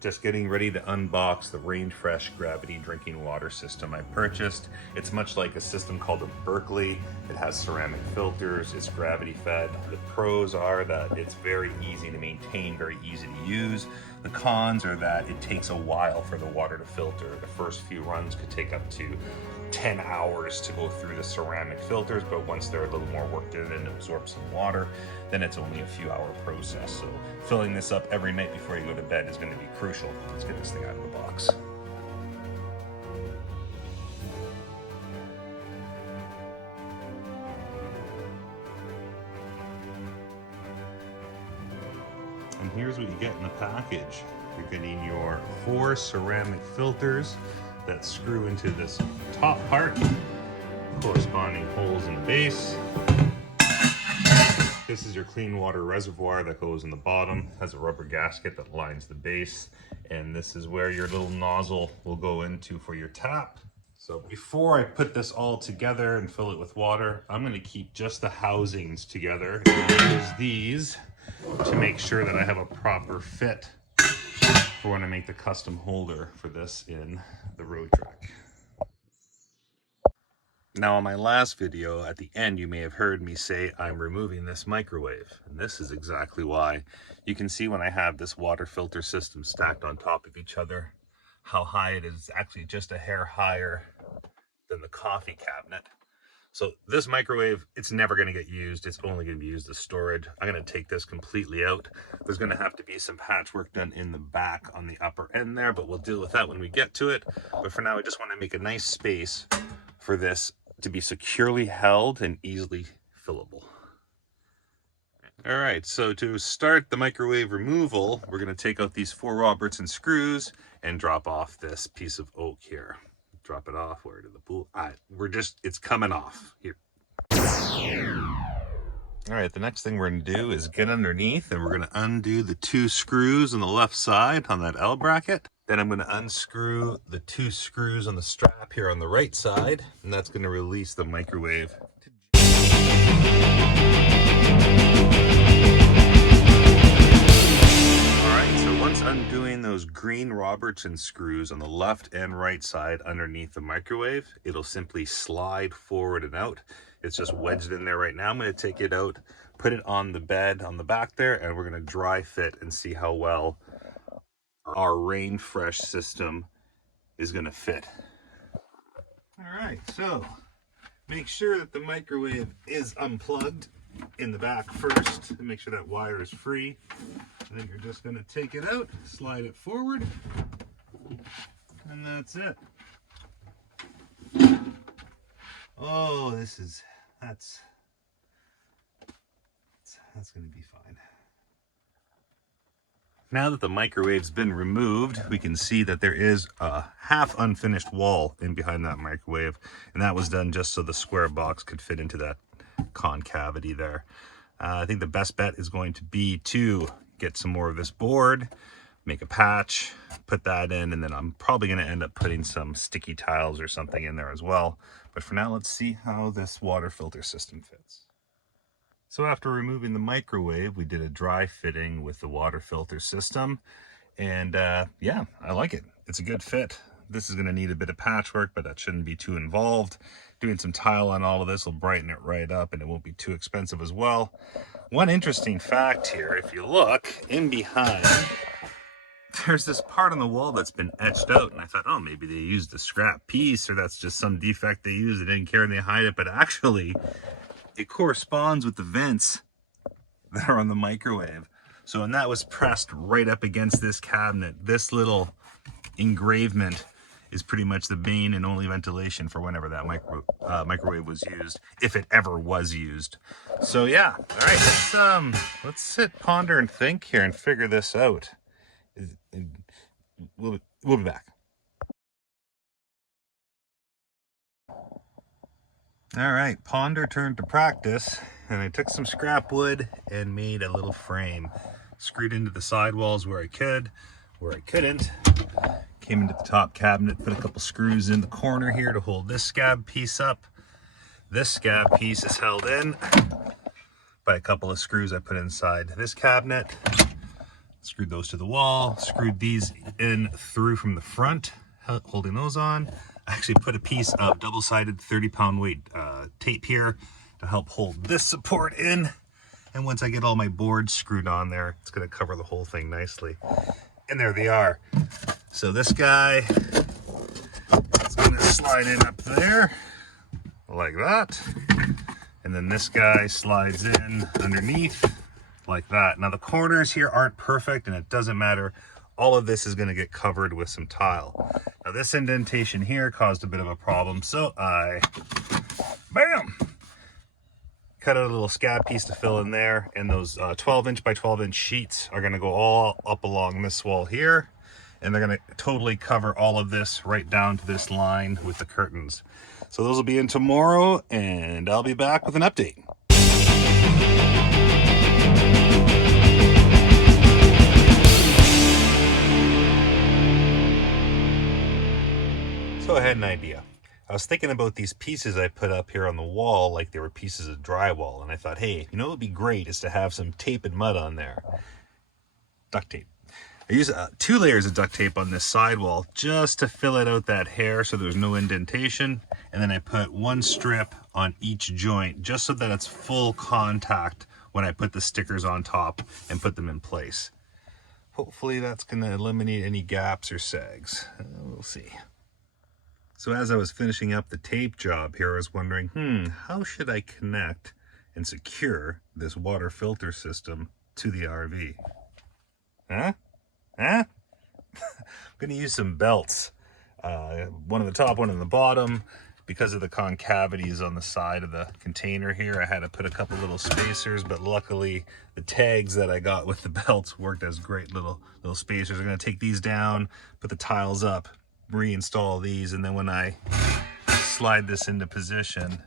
Just getting ready to unbox the Range Fresh Gravity Drinking Water System I purchased. It's much like a system called a Berkeley. It has ceramic filters, it's gravity fed. The pros are that it's very easy to maintain, very easy to use. The cons are that it takes a while for the water to filter. The first few runs could take up to 10 hours to go through the ceramic filters, but once they're a little more worked in and absorb some water, then it's only a few hour process. So filling this up every night before you go to bed is going to be crucial. Let's get this thing out of the box. And here's what you get in the package. You're getting your 4 ceramic filters that screw into this top part, corresponding holes in the base. This is your clean water reservoir that goes in the bottom, has a rubber gasket that lines the base, and this is where your little nozzle will go into for your tap. So before I put this all together and fill it with water, I'm going to keep just the housings together and use these to make sure that I have a proper fit for when I make the custom holder for this in the Roadtrek. Now on my last video, at the end, you may have heard me say I'm removing this microwave, and this is exactly why. You can see when I have this water filter system stacked on top of each other, how high it is. It's actually just a hair higher than the coffee cabinet. So this microwave, it's never going to get used. It's only going to be used as storage. I'm going to take this completely out. There's going to have to be some patchwork done in the back on the upper end there, but we'll deal with that when we get to it. But for now, I just want to make a nice space for this to be securely held and easily fillable. All right, so to start the microwave removal, we're going to take out these 4 Robertson screws and drop off this piece of oak here. Drop it off. Where did the pool? It's coming off here. All right, the next thing we're going to do is get underneath, and we're going to undo the 2 screws on the left side on that L bracket. Then I'm going to unscrew the 2 screws on the strap here on the right side, and that's going to release the microwave. Once undoing those green Robertson screws on the left and right side underneath the microwave, it'll simply slide forward and out. It's just wedged in there right now. I'm going to take it out, put it on the bed on the back there, and we're going to dry fit and see how well our Range Fresh system is going to fit. All right, so make sure that the microwave is unplugged in the back first and make sure that wire is free. And then you're just going to take it out, slide it forward, and that's it. Oh, that's going to be fine. Now that the microwave's been removed, we can see that there is a half unfinished wall in behind that microwave, and that was done just so the square box could fit into that concavity there. I think the best bet is going to be to get some more of this board, make a patch, put that in, and then I'm probably going to end up putting some sticky tiles or something in there as well. But for now, let's see how this water filter system fits. So after removing the microwave, we did a dry fitting with the water filter system, and yeah, I like it. It's a good fit. This is going to need a bit of patchwork, but that shouldn't be too involved. Doing some tile on all of this will brighten it right up, and it won't be too expensive as well. One interesting fact here, if you look in behind, there's this part on the wall that's been etched out, and I thought, oh, maybe they used a scrap piece, or that's just some defect they used. They didn't care and they hide it, but actually it corresponds with the vents that are on the microwave. So when that was pressed right up against this cabinet, this little engravement is pretty much the main and only ventilation for whenever that microwave was used, if it ever was used. So yeah, all right, let's sit, ponder, and think here and figure this out. We'll be back. All right, ponder turned to practice, and I took some scrap wood and made a little frame. Screwed into the sidewalls where I could, where I couldn't. Came into the top cabinet, put a couple screws in the corner here to hold this scab piece up. This scab piece is held in by a couple of screws I put inside this cabinet. Screwed those to the wall, screwed these in through from the front, holding those on. I actually put a piece of double-sided 30-pound weight tape here to help hold this support in. And once I get all my boards screwed on there, it's going to cover the whole thing nicely. And there they are. So this guy is going to slide in up there like that. And then this guy slides in underneath like that. Now the corners here aren't perfect, and it doesn't matter. All of this is going to get covered with some tile. Now this indentation here caused a bit of a problem, so I, bam, cut out a little scab piece to fill in there, and those 12-inch by 12-inch sheets are going to go all up along this wall here, and they're going to totally cover all of this right down to this line with the curtains. So those will be in tomorrow, and I'll be back with an update. So I had an idea. I was thinking about these pieces I put up here on the wall like they were pieces of drywall, and I thought, hey, you know what would be great is to have some tape and mud on there. Duct tape. I use 2 layers of duct tape on this sidewall just to fill it out that hair so there's no indentation, and then I put 1 strip on each joint just so that it's full contact when I put the stickers on top and put them in place. Hopefully that's going to eliminate any gaps or sags. We'll see. So as I was finishing up the tape job here, I was wondering, how should I connect and secure this water filter system to the RV? I'm going to use some belts. One on the top, one on the bottom. Because of the concavities on the side of the container here, I had to put a couple little spacers, but luckily the tags that I got with the belts worked as great little spacers. I'm going to take these down, put the tiles up, reinstall these, and then when I slide this into position,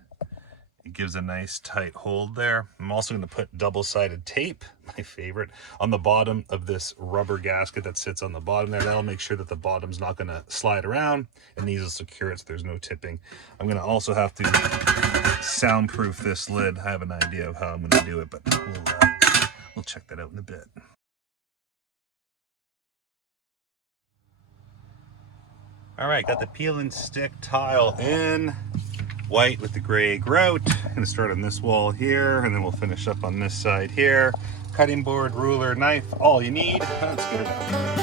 it gives a nice tight hold there. I'm also going to put double-sided tape, my favorite, on the bottom of this rubber gasket that sits on the bottom there. That'll make sure that the bottom's not going to slide around, and these will secure it so there's no tipping. I'm going to also have to soundproof this lid. I have an idea of how I'm going to do it, but we'll check that out in a bit. All right, got the peel and stick tile in, white with the gray grout. I'm gonna start on this wall here, and then we'll finish up on this side here. Cutting board, ruler, knife, all you need. Let's get it done.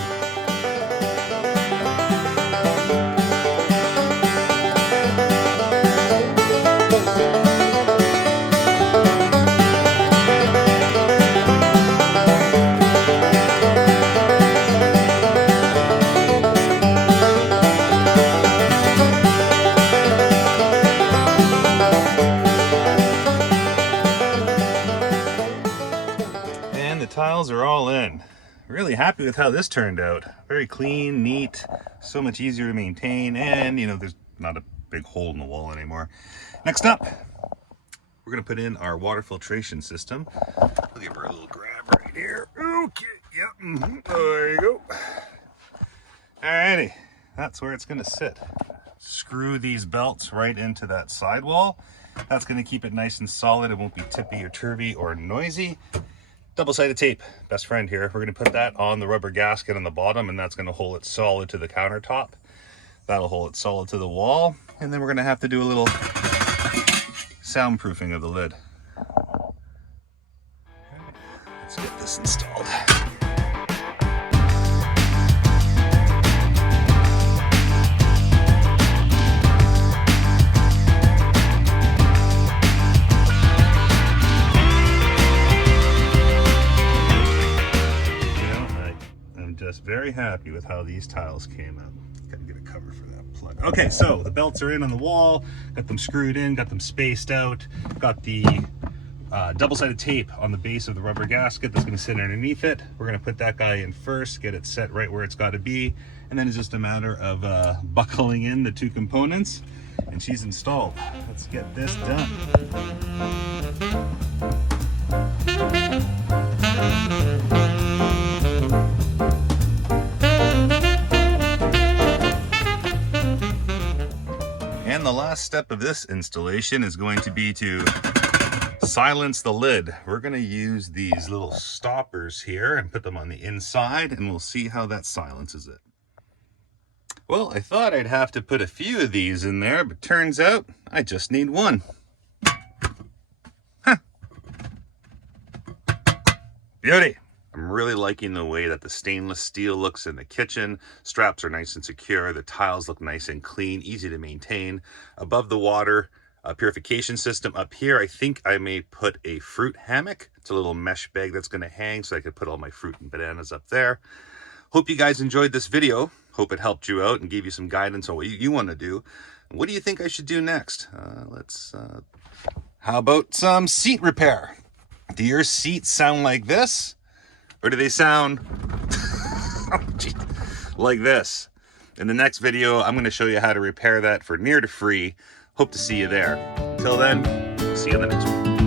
Tiles are all in. Really happy with how this turned out. Very clean, neat, so much easier to maintain, and there's not a big hole in the wall anymore. Next up, we're gonna put in our water filtration system. I'll give her a little grab right here. Okay, yep, there you go. Alrighty, that's where it's gonna sit. Screw these belts right into that sidewall. That's gonna keep it nice and solid. It won't be tippy or turvy or noisy. Double-sided tape, best friend here. We're going to put that on the rubber gasket on the bottom, and that's going to hold it solid to the countertop. That'll hold it solid to the wall, and then we're going to have to do a little soundproofing of the lid. Let's get this installed. Just very happy with how these tiles came out. Gotta get a cover for that plug. Okay, so the belts are in on the wall, got them screwed in, got them spaced out, got the double-sided tape on the base of the rubber gasket that's going to sit underneath it. We're going to put that guy in first, get it set right where it's got to be, and then it's just a matter of buckling in the 2 components, and she's installed. Let's get this done. And the last step of this installation is going to be to silence the lid. We're going to use these little stoppers here and put them on the inside, and we'll see how that silences it. Well, I thought I'd have to put a few of these in there, but turns out I just need one. Huh. Beauty. I'm really liking the way that the stainless steel looks in the kitchen. Straps are nice and secure. The tiles look nice and clean, easy to maintain. Above the water purification system up here, I think I may put a fruit hammock. It's a little mesh bag that's going to hang so I could put all my fruit and bananas up there. Hope you guys enjoyed this video. Hope it helped you out and gave you some guidance on what you want to do. What do you think I should do next? How about some seat repair? Do your seats sound like this? Or do they sound like this? In the next video, I'm going to show you how to repair that for near to free. Hope to see you there. Until then, see you in the next one.